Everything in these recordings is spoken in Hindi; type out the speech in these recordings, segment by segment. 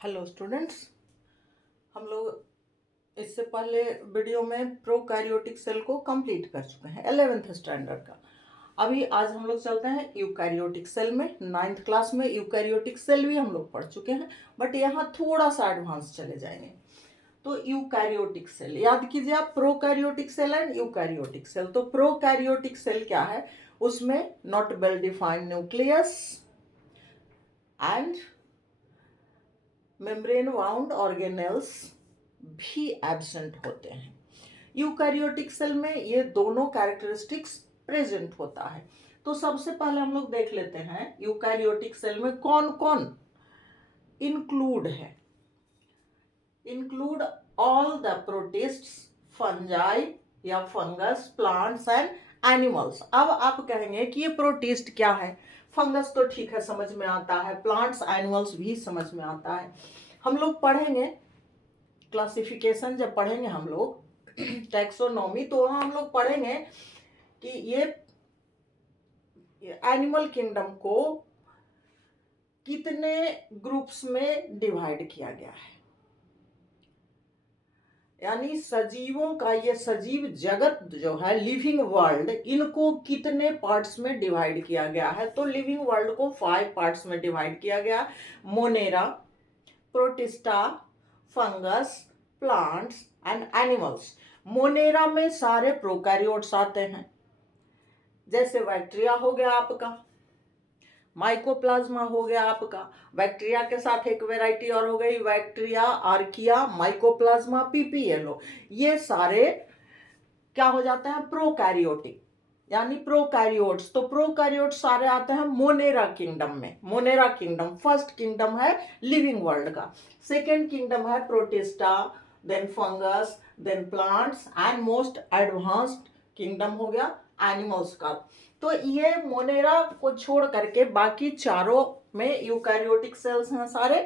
हेलो स्टूडेंट्स, हम लोग इससे पहले वीडियो में प्रोकैरियोटिक सेल को कंप्लीट कर चुके हैं 11th स्टैंडर्ड का। अभी आज हम लोग चलते हैं यूकैरियोटिक सेल में। 9th क्लास में यूकैरियोटिक सेल भी हम लोग पढ़ चुके हैं, बट यहाँ थोड़ा सा एडवांस चले जाएंगे। तो यूकैरियोटिक सेल याद कीजिए आप, prokaryotic cell and eukaryotic cell. तो प्रोकैरियोटिक सेल क्या है, उसमें not well defined nucleus and membrane bound organelles भी एब्सेंट होते हैं। यूकैरियोटिक सेल में ये दोनों कैरेक्टरिस्टिक्स प्रेजेंट होता है। तो सबसे पहले हम लोग देख लेते हैं यूकैरियोटिक सेल में कौन कौन इंक्लूड है। इंक्लूड ऑल द प्रोटिस्ट्स, फंजाई या फंगस, प्लांट्स एंड एनिमल्स। अब आप कहेंगे कि ये प्रोटिस्ट क्या है। फंगस तो ठीक है, समझ में आता है, प्लांट्स एनिमल्स भी समझ में आता है। हम लोग पढ़ेंगे क्लासिफिकेशन, जब पढ़ेंगे हम लोग टैक्सोनॉमी, तो वहाँ हम लोग पढ़ेंगे कि ये एनिमल किंगडम को कितने ग्रुप्स में डिवाइड किया गया है, यानी सजीवों का ये सजीव जगत जो है, लिविंग वर्ल्ड, इनको कितने पार्ट्स में डिवाइड किया गया है। तो लिविंग वर्ल्ड को 5 पार्ट्स में डिवाइड किया गया। Monera, protista, fungus, plants and animals. Monera में सारे प्रोकैरियोट्स आते हैं, जैसे बैक्टीरिया हो गया आपका, माइकोप्लाज्मा हो गया आपका, बैक्टीरिया के साथ एक वैरायटी और हो गई बैक्टीरिया आर्किया, माइकोप्लाज्मा, पीपीएलओ। ये सारे क्या हो जाते हैं, प्रोकैरियोटिक, यानी प्रोकैरियोट्स। तो प्रोकैरियोट्स सारे आते हैं मोनेरा किंगडम में। मोनेरा किंगडम फर्स्ट किंगडम है लिविंग वर्ल्ड का। सेकेंड किंगडम है Protista, then fungus, then plants and most advanced kingdom हो गया एनिमल्स का। तो ये मोनेरा को छोड़ करके बाकी चारों में यूकैरियोटिक सेल्स हैं, सारे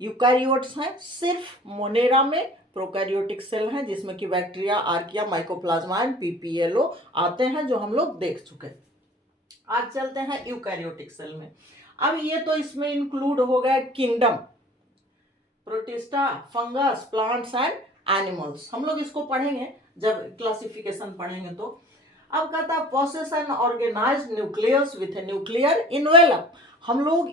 यूकैरियोट्स हैं। सिर्फ मोनेरा में प्रोकैरियोटिक सेल हैं, जिसमें कि bacteria, archaea, mycoplasma and PPLO आते हैं, जो हम लोग देख चुके। आज चलते हैं यूकैरियोटिक सेल में। अब ये तो इसमें इंक्लूड हो गया kingdom, protista, fungus, plants and animals. हम लोग इसको पढ़ेंगे जब क्लासिफिकेशन पढ़ेंगे। तो अब कहता है possess an organised nucleus with a nuclear envelope. हम लोग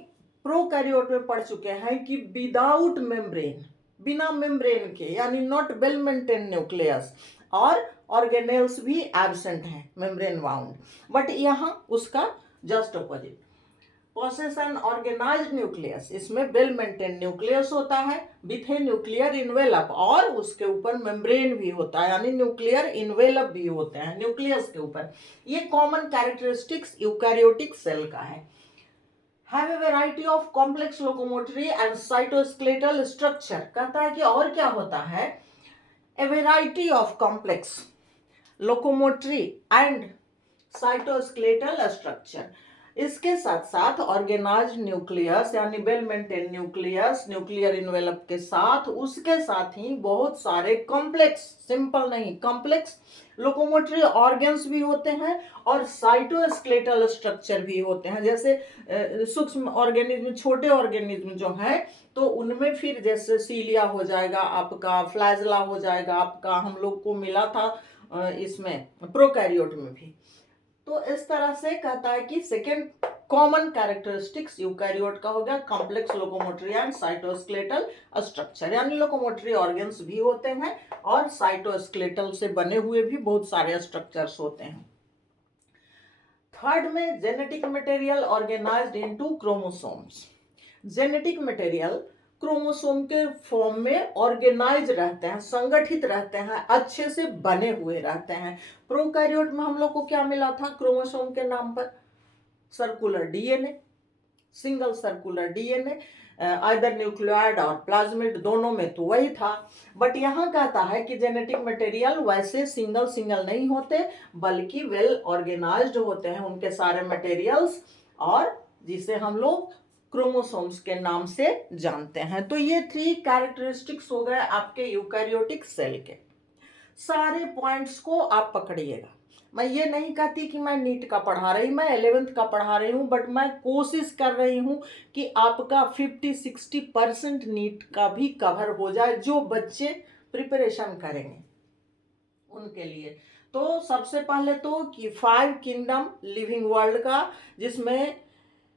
प्रोकैरियोट में पढ़ चुके हैं कि विदाउट मेम्ब्रेन, बिना मेम्ब्रेन के, यानी नॉट वेल मेंटेन न्यूक्लियस, और ऑर्गेनेल्स भी एब्सेंट हैं, मेम्ब्रेन वाउंड। बट यहाँ उसका just opposite, possess an organised nucleus, इसमें वेल मेंटेन न्यूक्लियस होता है विथ ए न्यूक्लियर इनवेलप, और उसके ऊपर मेम्ब्रेन भी होता है, यानी न्यूक्लियर इनवेलप भी होते हैं न्यूक्लियस के ऊपर। ये कॉमन कैरेक्टरिस्टिक्स यूकैरियोटिक सेल का है। Have a variety of complex locomotory and cytoskeletal structure. कहता है कि और क्या होता है, ए variety of complex locomotory and cytoskeletal structure. इसके साथ साथ ऑर्गेनाइज्ड न्यूक्लियस, यानी well maintain nucleus, nuclear envelope के साथ, उसके साथ ही बहुत सारे कॉम्प्लेक्स, सिंपल नहीं, कॉम्प्लेक्स लोकोमोटरी ऑर्गन्स भी होते हैं और साइटोस्केलेटल स्ट्रक्चर भी होते हैं। जैसे सूक्ष्म ऑर्गेनिज्म, छोटे ऑर्गेनिज्म जो हैं, तो उनमें फिर जैसे सीलिया हो जाएगा आपका, फ्लैजला हो जाएगा आपका, हम लोग को मिला था इसमें प्रोकैरियोट में भी। तो इस तरह से कहता है कि सेकेंड कॉमन कैरेक्टरिस्टिक्स यूकैरियोट का हो गया complex locomotory and cytoskeletal structure, यानी लोकोमोटरी ऑर्गन्स भी होते हैं और साइटोस्केलेटल से बने हुए भी बहुत सारे स्ट्रक्चर्स होते हैं। थर्ड में genetic material organised into chromosomes. Genetic material chromosome के फॉर्म में ऑर्गेनाइज रहते हैं, संगठित रहते हैं, अच्छे से बने हुए रहते हैं। प्रोकैरियोट में हम लोग को क्या मिला था क्रोमोसोम के नाम पर, circular DNA, single circular DNA, either nucleoid और प्लाज्मिड, दोनों में तो वही था। बट यहाँ कहता है कि जेनेटिक मटेरियल वैसे सिंगल सिंगल नहीं होते, बल्कि वेल ऑर्गेनाइज्ड होते हैं उनके सारे मटेरियल्स, और जिसे हम लोग क्रोमोसोम्स के नाम से जानते हैं। तो ये 3 कैरेक्टरिस्टिक्स हो गए आपके यूकैरियोटिक सेल के। सारे पॉइंट्स को आप पकड़िएगा। मैं ये नहीं कहती कि मैं नीट का पढ़ा रही, मैं 11th का पढ़ा रही हूँ, बट मैं कोशिश कर रही हूँ कि आपका 50-60% नीट का भी कवर हो जाए, जो बच्चे प्रिपरेशन करेंगे उनके लिए। तो सबसे पहले तो कि 5 किंगडम लिविंग वर्ल्ड का, जिसमें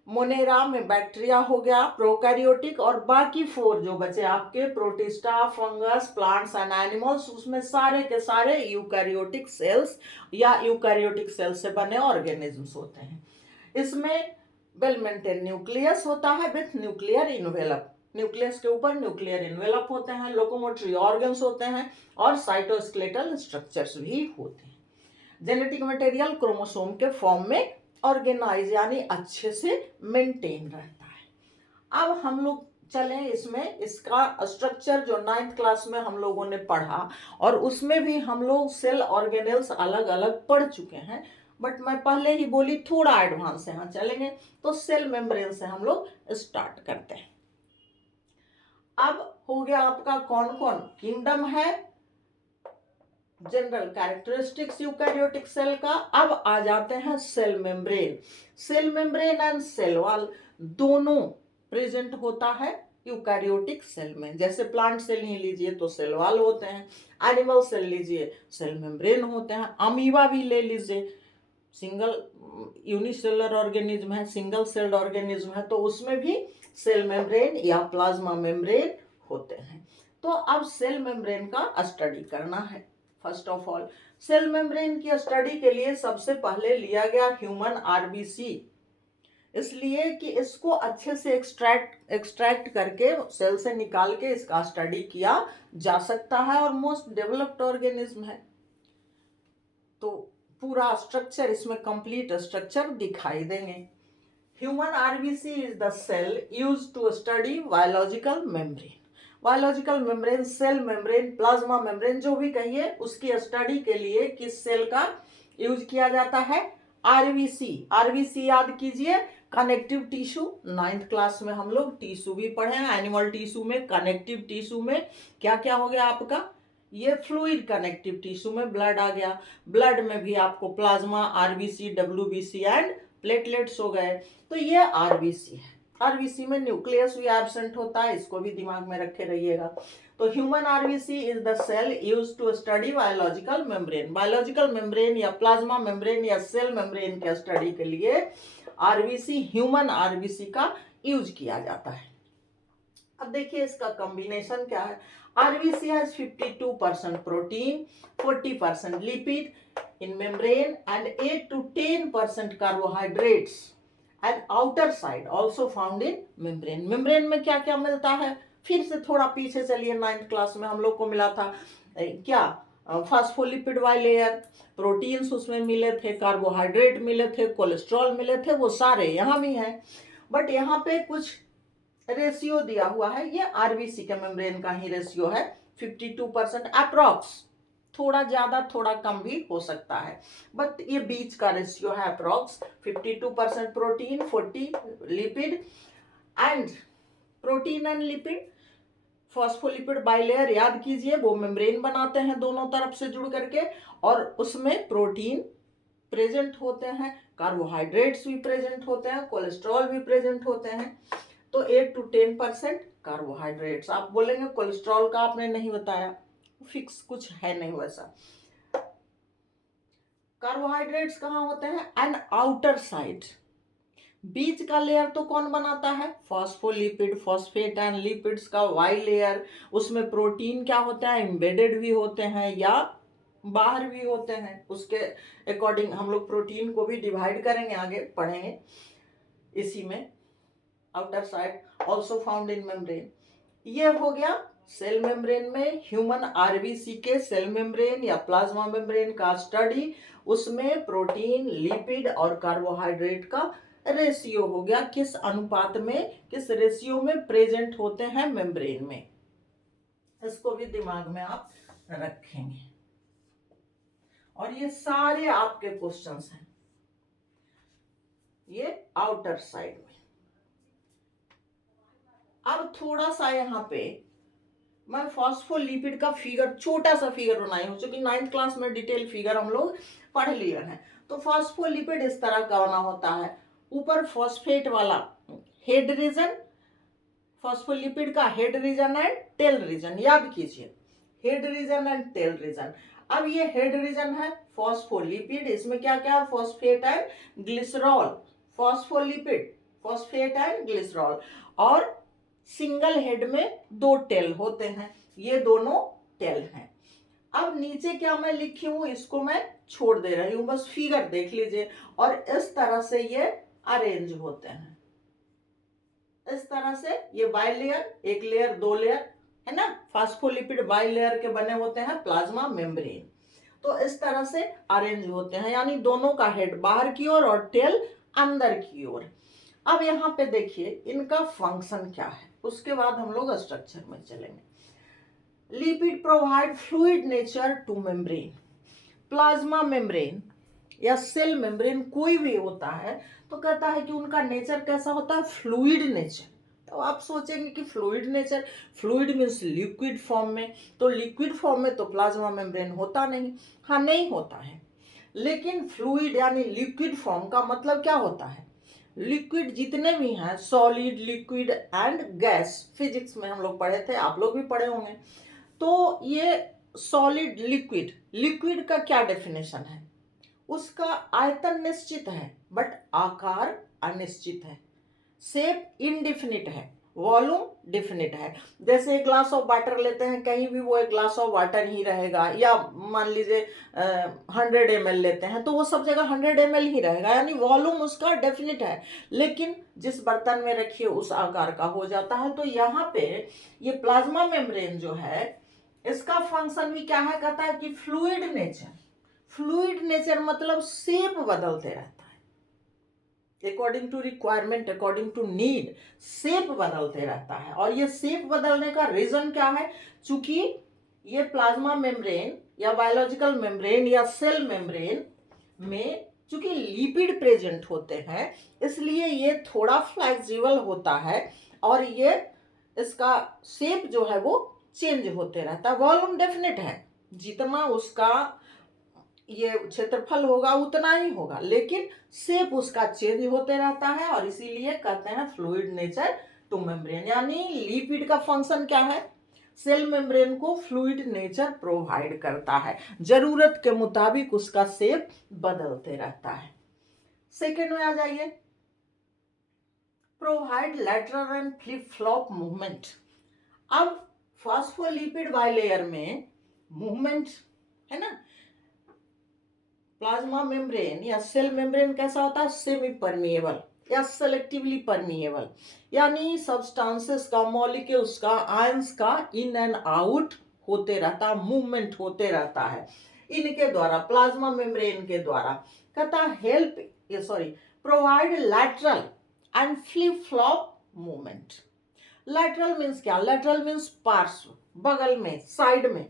मोनेरा में बैक्टीरिया हो गया प्रोकैरियोटिक, और बाकी 4 जो बचे आपके protista, fungus, plants and animals, उसमें सारे के सारे यूकैरियोटिक सेल्स या यूकैरियोटिक सेल्स से बने ऑर्गेनिजम्स होते हैं। इसमें वेल मेंटेन न्यूक्लियस होता है विथ न्यूक्लियर इन्वेलप, न्यूक्लियस के ऊपर न्यूक्लियर इन्वेलप होते हैं, लोकोमोटरी ऑर्गन्स होते हैं और साइटोस्केलेटल स्ट्रक्चर्स भी होते हैं। जेनेटिक मटेरियल क्रोमोसोम के फॉर्म में ऑर्गेनाइज यानी अच्छे से मेंटेन रहता है। अब हम लोग चलें इसमें, इसका स्ट्रक्चर जो 9th क्लास में हम लोगों ने पढ़ा, और उसमें भी हम लोग सेल ऑर्गेनेल्स अलग अलग पढ़ चुके हैं, बट मैं पहले ही बोली थोड़ा एडवांस यहाँ चलेंगे। तो सेल मेम्ब्रेन से हम लोग स्टार्ट करते हैं। अब हो गया आपका कौन कौन किंगडम है, जनरल कैरेक्टरिस्टिक्स यूकैरियोटिक सेल का। अब आ जाते हैं cell membrane. Cell membrane and cell wall दोनों प्रेजेंट होता है यूकैरियोटिक सेल में। जैसे प्लांट सेल ही लीजिए तो सेल वॉल होते हैं, एनिमल सेल लीजिए सेल मेम्ब्रेन होते हैं, अमीबा भी ले लीजिए सिंगल यूनिसेलर ऑर्गेनिज्म है, सिंगल सेल्ड ऑर्गेनिज्म है, तो उसमें भी सेल मेम्ब्रेन या प्लाज्मा मेम्ब्रेन होते हैं। तो अब सेल मेम्ब्रेन का स्टडी करना है। First of all cell membrane की स्टडी के लिए सबसे पहले लिया गया ह्यूमन आरबीसी, इसलिए कि इसको अच्छे से एक्सट्रैक्ट करके सेल से निकाल के इसका स्टडी किया जा सकता है, और मोस्ट डेवलप्ड ऑर्गेनिज्म है, तो पूरा स्ट्रक्चर इसमें कंप्लीट स्ट्रक्चर दिखाई देंगे। Human RBC is the cell used to study biological membrane. Biological membrane, cell membrane, plasma membrane, जो भी कहिए, उसकी स्टडी के लिए किस सेल का यूज किया जाता है? आरबीसी। आरबीसी याद कीजिए, कनेक्टिव टिश्यू। 9th क्लास में हम लोग टिश्यू भी पढ़े हैं, एनिमल टिश्यू में, कनेक्टिव टिश्यू में क्या क्या हो गया आपका? ये फ्लूइड कनेक्टिव टिश्यू में ब्लड आ गया, ब्लड में भी आपको plasma, RBC, WBC and platelets हो गए। तो ये आरबीसी है। आरबीसी में न्यूक्लियस भी एब्सेंट होता है, इसको भी दिमाग में रखे रहिएगा। तो human RBC is the cell used to study biological membrane. Biological membrane या प्लाज्मा मेम्ब्रेन या सेल मेम्ब्रेन के स्टडी के लिए आरबीसी, ह्यूमन आरबीसी का यूज किया जाता है। अब देखिए इसका कॉम्बिनेशन क्या है। RBC has 52% protein, 40% lipid in membrane and 8 to 10% carbohydrates and outer side also found in membrane. membrane में क्या क्या मिलता है? फिर से थोड़ा पीछे चलिए, 9th क्लास में हम लोग को मिला था क्या? फास्फोलिपिड बाइलेयर, प्रोटीन्स उसमें मिले थे, कार्बोहाइड्रेट मिले थे, कोलेस्ट्रॉल मिले थे, वो सारे यहाँ भी हैं, बट यहाँ पे कुछ रेशियो दिया हुआ है। ये आरबीसी के मेम्ब्रेन का ही रेशियो है 52% अप्रॉक्स, थोड़ा ज्यादा थोड़ा कम भी हो सकता है, बट ये बीच का रेशियो है approx. 52% protein, 40 lipid and protein and lipid. Phospholipid bilayer याद कीजिए, वो मेम्ब्रेन बनाते हैं दोनों तरफ से जुड़ करके, और उसमें प्रोटीन प्रेजेंट होते हैं, कार्बोहाइड्रेट्स भी प्रेजेंट होते हैं, कोलेस्ट्रॉल भी प्रेजेंट होते हैं। तो 8 to 10% कार्बोहाइड्रेट्स। आप बोलेंगे कोलेस्ट्रॉल का आपने नहीं बताया, फिक्स कुछ है नहीं वैसा। कार्बोहाइड्रेट्स कहाँ होते हैं? एंड आउटर साइड, बीच का लेयर तो कौन बनाता है? फॉस्फोलिपिड, फॉस्फेट एंड लिपिड्स का वाई लेयर। उसमें प्रोटीन क्या होता है? एम्बेडेड भी होते हैं या बाहर भी होते हैं, उसके अकॉर्डिंग हम लोग प्रोटीन को भी डिवाइड करेंगे, आगे पढ़ेंगे इसी में। Outer side also found in membrane. ये हो गया सेल मेम्ब्रेन में ह्यूमन आरबीसी के सेल मेम्ब्रेन या प्लाज्मा मेम्ब्रेन का स्टडी। उसमें प्रोटीन, लिपिड और कार्बोहाइड्रेट का रेशियो हो गया, किस अनुपात में, किस रेशियो में प्रेजेंट होते हैं मेम्ब्रेन में, इसको भी दिमाग में आप रखेंगे। और ये सारे आपके क्वेश्चंस हैं ये आउटर साइड में। अब थोड़ा सा यहाँ पे मैं फॉस्फोलिपिड का फिगर, छोटा सा फिगर बनाई हूँ, क्योंकि 9th क्लास में डिटेल फिगर हम लोग पढ़ लिए हैं। तो फॉस्फोलिपिड इस तरह का बना होता है, ऊपर फॉस्फेट वाला हेड रीजन, फॉस्फोलिपिड का head region and tail region, याद कीजिए head region and tail region. अब ये हेड रीजन है फॉस्फोलिपिड, इसमें क्या क्या है, phosphate and glycerol, phospholipid phosphate and glycerol, और सिंगल हेड में 2 टेल होते हैं, ये दोनों टेल हैं। अब नीचे क्या मैं लिखी हूं, इसको मैं छोड़ दे रही हूं, बस फिगर देख लीजिए। और इस तरह से ये अरेंज होते हैं, इस तरह से ये बाई लेयर, एक लेयर 2 लेयर है ना, फॉस्फोलिपिड बाई लेयर के बने होते हैं प्लाज्मा मेम्ब्रेन। तो इस तरह से अरेंज होते हैं, यानी दोनों का हेड बाहर की ओर और टेल अंदर की ओर। अब यहाँ पे देखिए इनका फंक्शन क्या है, उसके बाद हम लोग स्ट्रक्चर में चलेंगे। Lipid provide fluid nature two membrane. Plasma membrane या सेल मेम्ब्रेन कोई भी होता है तो कहता है कि उनका नेचर कैसा होता है, फ्लूइड नेचर। तो आप सोचेंगे कि fluid nature, fluid means liquid form में, तो लिक्विड फॉर्म में तो प्लाज्मा मेम्ब्रेन होता नहीं। हाँ, नहीं होता है, लेकिन फ्लूइड यानी लिक्विड फॉर्म का मतलब क्या होता है, लिक्विड जितने भी हैं, solid, liquid and gas, physics में हम लोग पढ़े थे, आप लोग भी पढ़े होंगे। तो ये सॉलिड, लिक्विड, लिक्विड का क्या डेफिनेशन है, उसका आयतन निश्चित है बट आकार अनिश्चित है, शेप इनडिफिनिट है, वॉल्यूम डिफिनिट है। जैसे एक ग्लास ऑफ वाटर लेते हैं, कहीं भी वो एक ग्लास ऑफ वाटर ही रहेगा, या मान लीजिए 100 ml लेते हैं तो वो सब जगह 100 ml ही रहेगा, यानी वॉल्यूम उसका डेफिनिट है, लेकिन जिस बर्तन में रखिए उस आकार का हो जाता है। तो यहाँ पे ये प्लाज्मा मेम्ब्रेन जो है, इसका फंक्शन भी क्या है, कहता है कि फ्लूइड नेचर। फ्लूइड नेचर मतलब शेप बदलते रहता है, according to requirement, according to need, shape बदलते रहता है। और ये शेप बदलने का रीजन क्या है, चूंकि ये प्लाज्मा मेम्ब्रेन या बायोलॉजिकल मेम्ब्रेन या सेल मेम्ब्रेन में चूंकि लिपिड प्रेजेंट होते हैं, इसलिए ये थोड़ा फ्लेक्सिबल होता है और ये इसका शेप जो है वो चेंज होते रहता है। वॉल्यूम डेफिनेट है, जितना उसका ये क्षेत्रफल होगा उतना ही होगा, लेकिन शेप उसका चेंज होते रहता है, और इसीलिए कहते हैं फ्लूइड नेचर टू मेम्ब्रेन। यानी लिपिड का फंक्शन क्या है, सेल मेम्ब्रेन को फ्लूइड नेचर प्रोवाइड करता है, जरूरत के मुताबिक उसका शेप बदलते रहता है। सेकेंड में आ जाइए, provide lateral and flip flop movement. अब फॉस्फोलिपिड बाइलेयर में मूवमेंट है ना, प्लाज्मा मेम्ब्रेन या सेल मेम्ब्रेन कैसा होता है, सेमी परमिएबल या सेलेक्टिवली परमिएबल, यानी सब्सटेंसेस का, मॉलिक्यूल्स का, आयंस का इन एंड आउट होते रहता, मूवमेंट होते रहता है इनके द्वारा, प्लाज्मा मेम्ब्रेन के द्वारा। कहता help provide lateral and flip flop movement. Lateral means क्या, लैटरल मीन्स पार्श्व, बगल में, साइड में।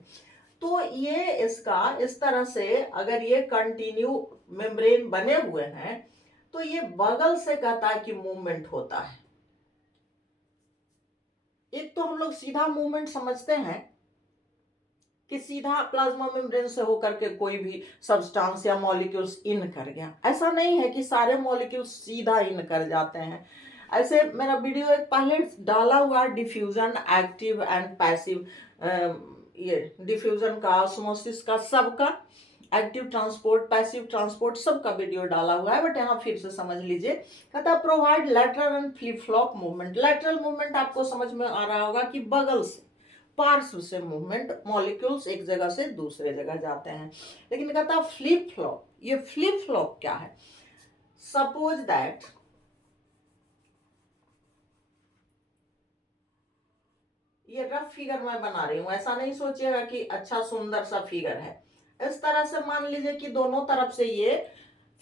तो ये इसका इस तरह से अगर ये कंटिन्यू मेम्ब्रेन बने हुए हैं तो ये बगल से कहता है कि मूवमेंट होता है। एक तो हम लोग सीधा मूवमेंट समझते हैं कि सीधा प्लाज्मा मेम्ब्रेन से होकर के कोई भी सब्सटेंस या मॉलिक्यूल्स इन कर गया, ऐसा नहीं है कि सारे मॉलिक्यूल्स सीधा इन कर जाते हैं। ऐसे मेरा वीडियो एक पहले डाला हुआ है, डिफ्यूजन, एक्टिव एंड पैसिव, ये डिफ्यूजन का, ऑस्मोसिस का, सबका, एक्टिव ट्रांसपोर्ट, पैसिव ट्रांसपोर्ट, सबका वीडियो डाला हुआ है, बट यहाँ फिर से समझ लीजिए। कहता है provide lateral and flip flop movement. Lateral movement आपको समझ में आ रहा होगा कि बगल से, पार्श्व से मूवमेंट, मॉलिक्यूल्स एक जगह से दूसरे जगह जाते हैं। लेकिन कहता फ्लिप फ्लॉप, ये फ्लिप फ्लॉप क्या है, सपोज दैट ये रफ फिगर मैं बना रही हूं, ऐसा नहीं सोचिएगा कि अच्छा सुंदर सा फिगर है। इस तरह से मान लीजिए कि दोनों तरफ से ये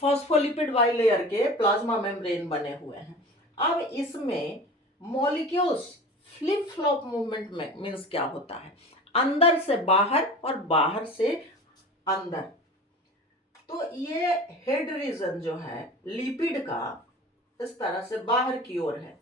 फॉस्फोलिपिड बाइलेयर के प्लाज्मा मेम्ब्रेन बने हुए हैं। अब इसमें मॉलिक्यूल्स फ्लिप फ्लॉप मूवमेंट में मीन्स क्या होता है, अंदर से बाहर और बाहर से अंदर। तो ये हेड रीजन जो है लिपिड का इस तरह से बाहर की ओर है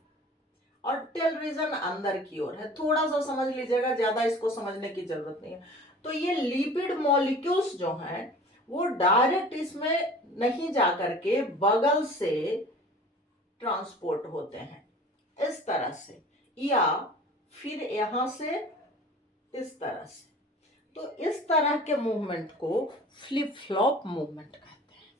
और टेल रीजन अंदर की ओर है। थोड़ा सा समझ लीजिएगा, ज्यादा इसको समझने की जरूरत नहीं है। तो ये लिपिड मॉलिक्यूल्स जो हैं वो डायरेक्ट इसमें नहीं जा करके बगल से ट्रांसपोर्ट होते हैं इस तरह से, या फिर यहां से इस तरह से। तो इस तरह के मूवमेंट को फ्लिप फ्लॉप मूवमेंट कहते हैं।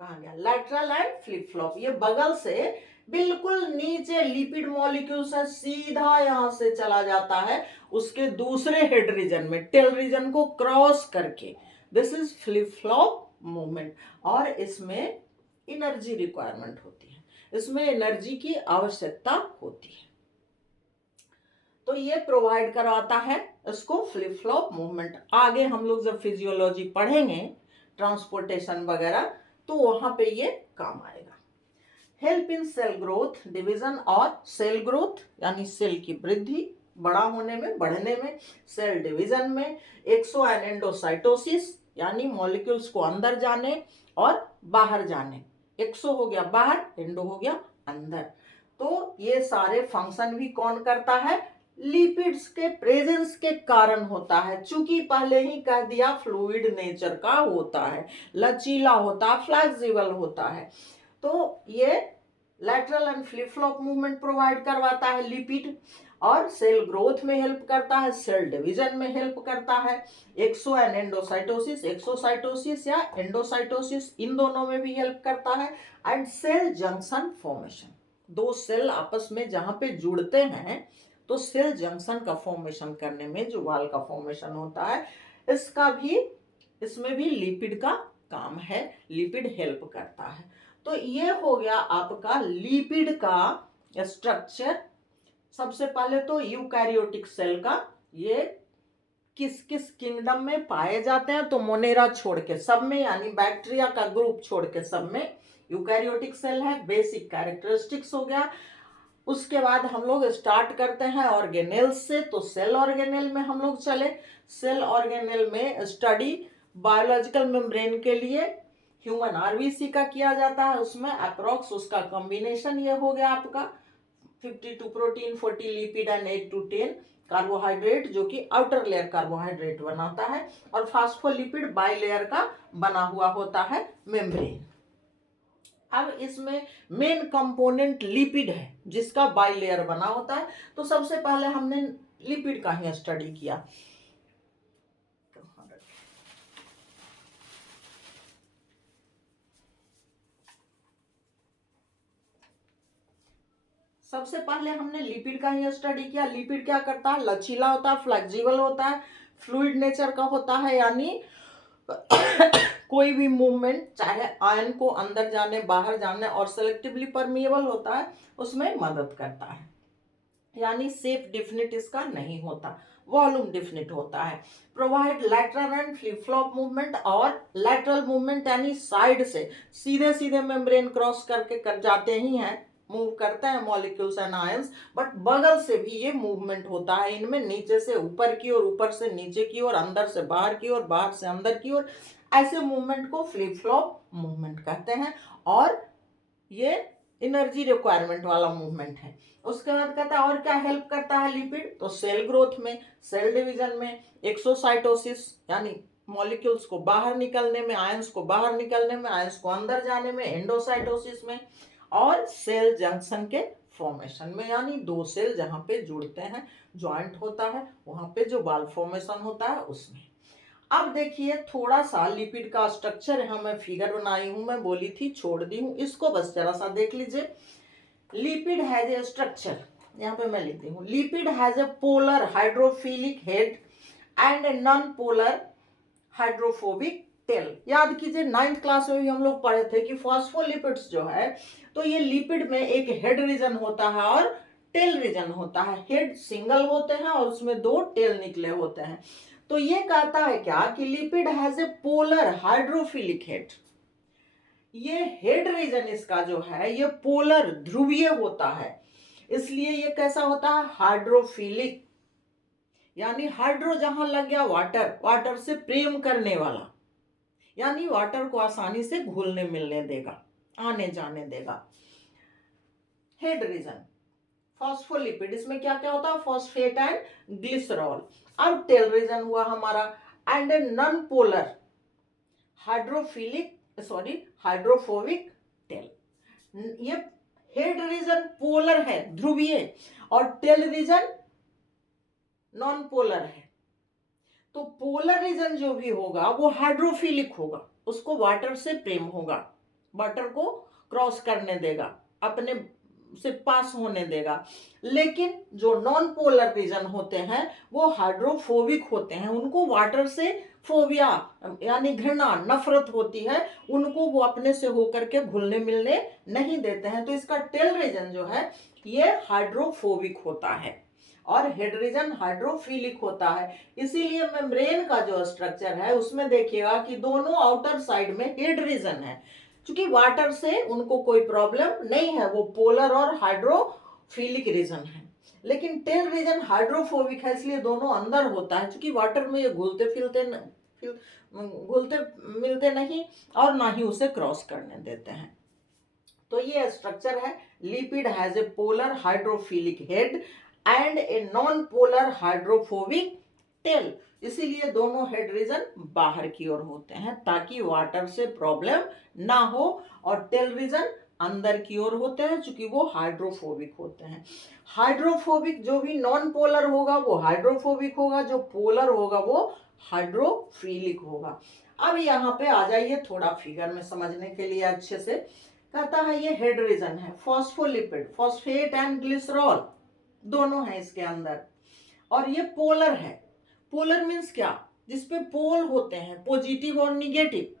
कहा गया लैटरल एंड फ्लिप फ्लॉप। ये बगल से बिल्कुल नीचे लिपिड मॉलिक्यूल से सीधा यहां से चला जाता है उसके दूसरे हेड रीजन में, टेल रीजन को क्रॉस करके। This is flip flop movement. और इसमें एनर्जी रिक्वायरमेंट होती है, इसमें एनर्जी की आवश्यकता होती है, तो ये प्रोवाइड करवाता है इसको फ्लिप फ्लॉप मूवमेंट। आगे हम लोग जब फिजियोलॉजी पढ़ेंगे, ट्रांसपोर्टेशन वगैरह, तो वहां पे ये काम आएगा। Help in cell growth, division और सेल ग्रोथ यानी सेल की वृद्धि, बड़ा होने में, बढ़ने में, सेल डिवीजन में, एक्सो एंड एंडोसाइटोसिस यानी मॉलिक्यूल्स को अंदर जाने और बाहर जाने। एक्सो हो गया बाहर, एंडो हो गया अंदर। तो ये सारे फंक्शन भी कौन करता है? लिपिड्स के प्रेजेंस के कारण होता है। चूंकि पहले ही कह दिया फ्लूइड नेचर का होता है, लचीला होता है, फ्लेक्सिबल होता है। तो ये lateral and flip flop movement provide करवाता है लिपिड, और सेल ग्रोथ में हेल्प करता है, सेल डिवीजन में हेल्प करता है, एक्सो एंड एंडोसाइटोसिस, एक्सोसाइटोसिस या एंडोसाइटोसिस, इन दोनों में भी हेल्प करता है, एंड सेल जंक्शन फॉर्मेशन। दो सेल आपस में जहां पे जुड़ते हैं तो सेल जंक्शन का फॉर्मेशन करने में, जो वाल का फॉर्मेशन होता है, इसका भी, इसमें भी लिपिड का काम है, लिपिड हेल्प करता है। तो ये हो गया आपका लिपिड का स्ट्रक्चर। सबसे पहले तो यूकैरियोटिक सेल का, ये किस किस किंगडम में पाए जाते हैं? तो मोनेरा छोड़ के सब में, यानी बैक्टीरिया का ग्रुप छोड़ के सब में यूकैरियोटिक सेल है। बेसिक कैरेक्टरिस्टिक्स हो गया। उसके बाद हम लोग स्टार्ट करते हैं ऑर्गेनेल्स से, तो सेल ऑर्गेनेल में हम लोग चले। सेल ऑर्गेनेल में स्टडी बायोलॉजिकल मेम्ब्रेन के लिए ह्यूमन आरबीसी का किया जाता है। उसमें अप्रोक्स उसका कॉम्बिनेशन ये हो गया आपका 52 protein, 40 lipid and 8 to 10 carbohydrate, जो कि आउटर लेयर कार्बोहाइड्रेट बनाता है, और फास्फोलिपिड बाइलेयर का बना हुआ होता है मेम्ब्रेन। अब इसमें मेन कंपोनेंट लिपिड है जिसका बाइलेयर बना होता है। तो सबसे पहले हमने लिपिड का ही स्टडी किया। सबसे पहले हमने लिपिड का ही स्टडी किया। लिपिड क्या करता है? लचीला होता है, फ्लेक्सिबल होता है, फ्लूइड नेचर का होता है, यानी कोई भी मूवमेंट, चाहे आयन को अंदर जाने, बाहर जाने, और सेलेक्टिवली परमिएबल होता है, उसमें मदद करता है। यानी शेप डिफिनिट इसका नहीं होता, वॉल्यूम डिफिनिट होता है। Provide lateral and flip flop movement, और लैटरल मूवमेंट यानी साइड से सीधे सीधे मेम्ब्रेन क्रॉस करके कर जाते ही हैं, मूव करते हैं मॉलिक्यूल्स एंड आयंस, बट बगल से भी ये मूवमेंट होता है इनमें, नीचे से ऊपर की ओर, ऊपर से नीचे की ओर, अंदर से बाहर की ओर, बाहर से अंदर की ओर। ऐसे मूवमेंट को फ्लिप फ्लॉप मूवमेंट कहते हैं, और ये एनर्जी रिक्वायरमेंट वाला मूवमेंट है। उसके बाद कहता है और क्या हेल्प करता है लिपिड? तो सेल ग्रोथ में, सेल डिवीजन में, एक्सोसाइटोसिस यानी मॉलिक्यूल्स को बाहर निकलने में, आयंस को बाहर निकलने में, आयंस को अंदर जाने में, एंडोसाइटोसिस में, और सेल जंक्शन के फॉर्मेशन में, यानी दो सेल जहां पे जुड़ते हैं, ज्वाइंट होता है, वहां पे जो बाल फॉर्मेशन होता है उसमें। अब देखिए थोड़ा सा लिपिड का स्ट्रक्चर, यहाँ मैं फिगर बनाई हूं, मैं बोली थी छोड़ दी हूं, इसको बस जरा सा देख लीजिए। लिपिड हैज ए स्ट्रक्चर, यहाँ पे मैं लिखती हूँ, lipid has a polar hydrophilic head and a non polar hydrophobic tell. याद कीजिए 9th क्लास में भी हम लोग पढ़े थे कि फॉस्फोलिपिड्स जो है, तो ये लिपिड में एक हेड रीजन होता है और टेल रीजन होता है। हेड सिंगल होते हैं और उसमें दो टेल निकले होते हैं। तो ये कहता है क्या कि lipid has a polar hydrophilic head. ये हेड रीजन इसका जो है ये पोलर, ध्रुवीय होता है, इसलिए ये कैसा होता है? हाइड्रोफिलिक, यानी हाइड्रो जहां लग गया वाटर, वाटर से प्रेम करने वाला, यानी वाटर को आसानी से घुलने मिलने देगा, आने जाने देगा। हेड रीजन फॉस्फोलिपिड, इसमें क्या क्या होता है? Phosphate and glycerol. अब टेल रीजन हुआ हमारा and a non polar hydrophobic tell. ये हेड रीजन पोलर है, ध्रुवीय, और टेल रीजन नॉन पोलर है। तो पोलर रीजन जो भी होगा वो हाइड्रोफिलिक होगा, उसको वाटर से प्रेम होगा, वाटर को क्रॉस करने देगा, अपने से पास होने देगा। लेकिन जो नॉन पोलर रीजन होते हैं वो हाइड्रोफोबिक होते हैं, उनको वाटर से फोबिया यानी घृणा, नफरत होती है, उनको वो अपने से होकर के घुलने मिलने नहीं देते हैं। तो इसका टेल रीजन जो है ये हाइड्रोफोबिक होता है और हेड रीजन हाइड्रोफिलिक होता है। इसीलिए मेम्ब्रेन का जो स्ट्रक्चर है उसमें देखिएगा कि दोनों आउटर साइड में हेड रीजन है, क्योंकि वाटर से उनको कोई प्रॉब्लम नहीं है, वो पोलर और हाइड्रोफिलिक रीजन है। लेकिन टेल रीजन हाइड्रोफोबिक है, इसलिए दोनों अंदर होता है, क्योंकि वाटर में ये घुलते मिलते नहीं और ना ही उसे क्रॉस करने देते हैं। तो ये स्ट्रक्चर है। Lipid has a polar hydrophilic head and a non polar hydrophobic tell. इसीलिए दोनों हेड रीजन बाहर की ओर होते हैं ताकि वाटर से प्रॉब्लम ना हो, और टेल रीजन अंदर की ओर होते हैं क्योंकि वो हाइड्रोफोबिक होते हैं। हाइड्रोफोबिक जो भी नॉन पोलर होगा वो हाइड्रोफोबिक होगा, जो पोलर होगा वो हाइड्रोफिलिक होगा। अब यहाँ पे आ जाइए थोड़ा फिगर में समझने के लिए अच्छे से। कहता है ये हेड रीजन है, फॉस्फोलिपिड, फॉस्फेट एंड ग्लिसरॉल दोनों है इसके अंदर, और ये पोलर है। पोलर मीन्स क्या, जिसपे पोल होते हैं पॉजिटिव और निगेटिव,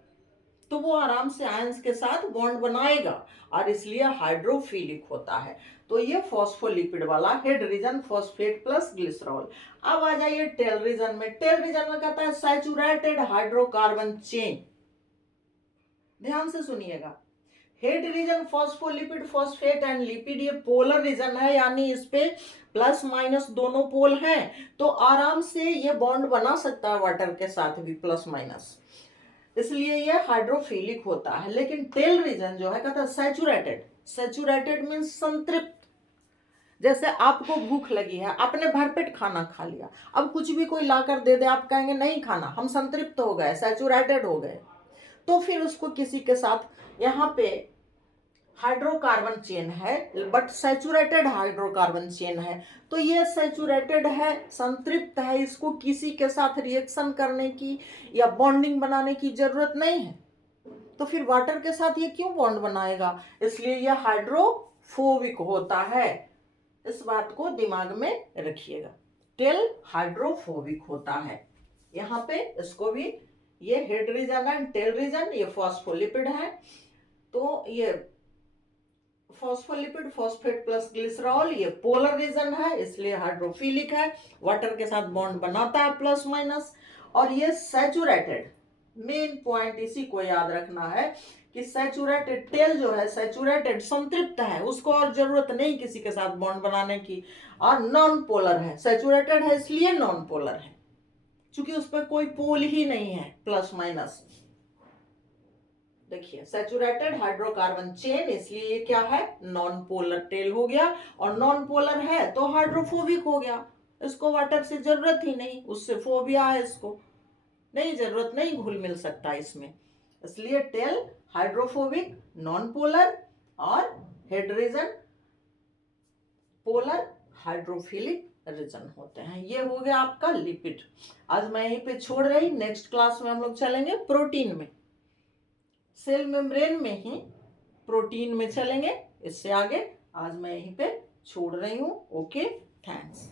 तो वो आराम से आयंस के साथ बॉन्ड बनाएगा और इसलिए हाइड्रोफिलिक होता है। तो ये फॉस्फोलिपिड वाला head region, phosphate plus glycerol. अब आ जाइए टेल रीजन में। टेल रीजन में कहता है सैचुरेटेड हाइड्रोकार्बन चेन। ध्यान से सुनिएगा, head region phospholipid, phosphate and lipid, ये पोलर रीजन है, यानी इस पे प्लस माइनस दोनों पोल हैं, तो आराम से ये बॉन्ड बना सकता है वाटर के साथ भी, प्लस माइनस, इसलिए ये हाइड्रोफिलिक होता है। लेकिन टेल रीजन जो है कहता है सैचुरेटेड। सैचुरेटेड मीन्स संतृप्त। जैसे आपको भूख लगी है, आपने भरपेट खाना खा लिया, अब कुछ भी कोई लाकर दे दे, आप कहेंगे नहीं खाना, हम संतृप्त हो गए, सैचुरेटेड हो गए। तो फिर उसको किसी के साथ, यहाँ पे हाइड्रोकार्बन चेन है बट सैचुरेटेड हाइड्रोकार्बन चेन है, तो ये सैचुरेटेड है, संतृप्त है, इसको किसी के साथ रिएक्शन करने की या बॉन्डिंग बनाने की जरूरत नहीं है। तो फिर वाटर के साथ ये क्यों बॉन्ड बनाएगा, इसलिए ये हाइड्रोफोबिक होता है। इस बात को दिमाग में रखिएगा, टेल हाइड्रोफोबिक होता है। यहाँ पे इसको भी, ये हेड रीजन है, टेल रीजन, ये फॉस्फोलिपिड है, तो ये फॉस्फोलिपिड, फॉस्फेट प्लस ग्लिसरॉल, ये पोलर रीजन है इसलिए हाइड्रोफिलिक है, वाटर के साथ बॉन्ड बनाता है प्लस माइनस। और ये सैचुरेटेड, मेन पॉइंट इसी को याद रखना है कि सैचुरेटेड, टेल जो है सैचुरेटेड, संतृप्त है, उसको और जरूरत नहीं किसी के साथ बॉन्ड बनाने की, और नॉन पोलर है, सैचुरेटेड है इसलिए नॉन पोलर है, क्योंकि उस पर कोई पोल ही नहीं है, प्लस माइनस। देखिए सैचुरेटेड हाइड्रोकार्बन चेन, इसलिए ये क्या है, नॉन पोलर टेल हो गया, और नॉन पोलर है तो हाइड्रोफोबिक हो गया, इसको वाटर से जरूरत ही नहीं, उससे फोबिया है, इसको नहीं जरूरत, नहीं घुल मिल सकता इसमें, इसलिए टेल हाइड्रोफोबिक, नॉन पोलर, और head region polar hydrophilic region होते हैं। ये हो गया आपका लिपिड। आज मैं यहीं पे छोड़ रही, नेक्स्ट क्लास में हम लोग चलेंगे प्रोटीन में, सेल मेम्ब्रेन में ही प्रोटीन में चलेंगे, इससे आगे आज मैं यहीं पे छोड़ रही हूँ। Okay, thanks.